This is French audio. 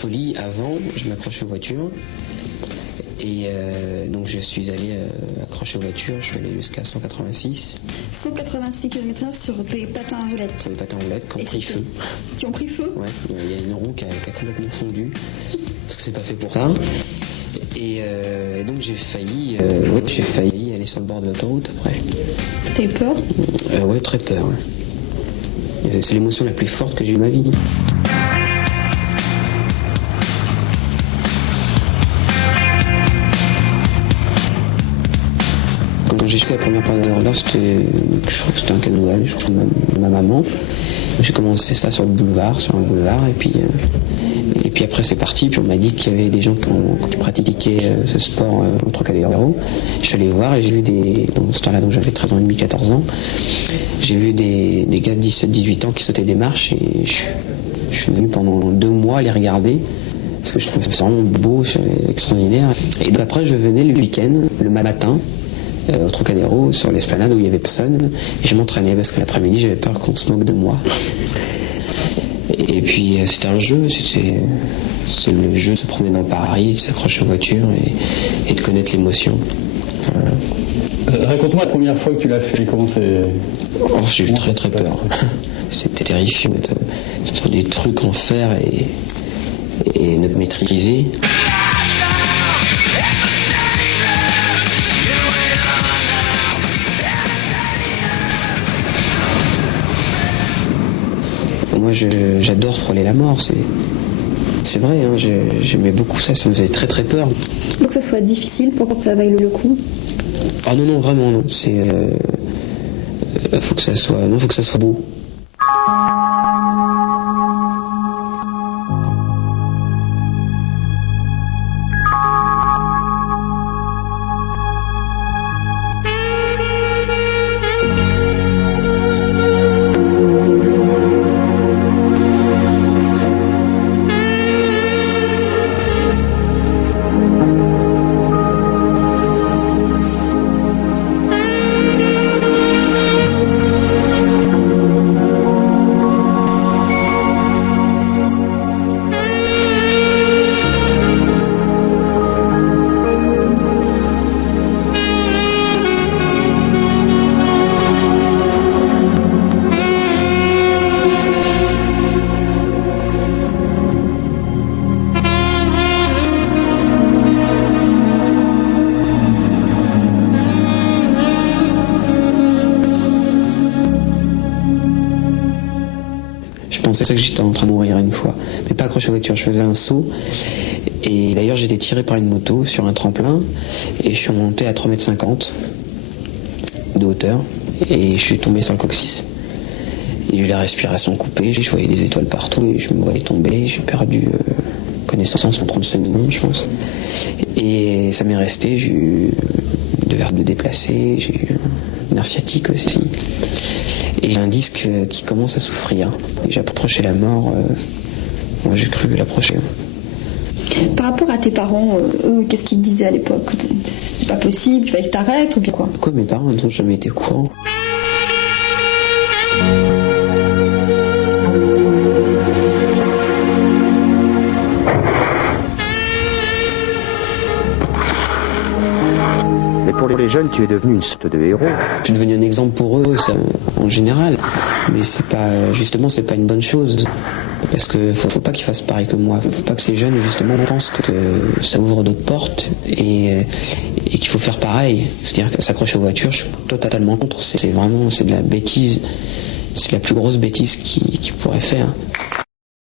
folie, avant, je m'accrochais aux voitures. Et donc je suis allé accrocher aux voitures, je suis allé jusqu'à 186. 186 km/h sur des patins à roulettes. Sur des patins à roulettes qui ont pris feu. Qui ont pris feu ? Ouais, il y a une roue qui a complètement fondu, parce que c'est pas fait pour ça. Et donc j'ai failli aller sur le bord de l'autoroute après. T'as eu peur ? Ouais, très peur. Ouais. C'est l'émotion la plus forte que j'ai eue de ma vie. Quand j'ai fait la première parade de roller, je crois que c'était un cas de Noël, je crois que ma maman. J'ai commencé ça sur un boulevard, et puis après c'est parti, puis on m'a dit qu'il y avait des gens qui pratiquaient ce sport au Trocadéro. Je suis allé voir et j'ai vu dans ce temps-là, donc j'avais 13 ans et demi, 14 ans, j'ai vu des gars de 17, 18 ans qui sautaient des marches, et je suis venu pendant 2 mois les regarder, parce que je trouvais ça vraiment beau, extraordinaire. Et donc après je venais le week-end, le matin, au Trocadéro, sur l'esplanade où il n'y avait personne, et je m'entraînais parce que l'après-midi j'avais peur qu'on se moque de moi. Et puis c'était un jeu, c'est le jeu de se promener dans Paris, de s'accrocher aux voitures et de connaître l'émotion. Raconte-moi la première fois que tu l'as fait, comment c'est... J'ai eu très très peur. C'était terrifiant, sur des trucs en fer et ne pas maîtriser. Moi j'adore frôler la mort, c'est vrai, hein, j'aimais beaucoup ça me faisait très très peur. Faut que ça soit difficile pour que ça vaille le coup. Ah non, vraiment non, faut que ça soit beau. C'est ça que j'étais en train de mourir une fois, mais pas accroché aux voitures, je faisais un saut et d'ailleurs j'étais tiré par une moto sur un tremplin et je suis monté à 3,50 m de hauteur et je suis tombé sur le coccyx. J'ai eu la respiration coupée, je voyais des étoiles partout et je me voyais tomber, j'ai perdu connaissance en 35 secondes je pense. Et ça m'est resté, j'ai eu de verbe de déplacer, j'ai eu une nerf sciatique aussi. Et j'ai un disque qui commence à souffrir. Et j'ai approché la mort. Moi, j'ai cru l'approcher. Par rapport à tes parents, eux, qu'est-ce qu'ils te disaient à l'époque ? C'est pas possible, il fallait que t'arrêtes ou bien quoi ? Quoi, mes parents n'ont jamais été au courant. Pour les jeunes, tu es devenu une sorte de héros. Je suis devenu un exemple pour eux, ça, en général. Mais c'est pas une bonne chose. Parce que faut pas qu'ils fassent pareil que moi. Faut pas que ces jeunes, justement, pensent que ça ouvre d'autres portes et qu'il faut faire pareil. C'est-à-dire que s'accrocher aux voitures, je suis totalement contre. C'est de la bêtise. C'est la plus grosse bêtise qu'ils pourraient faire.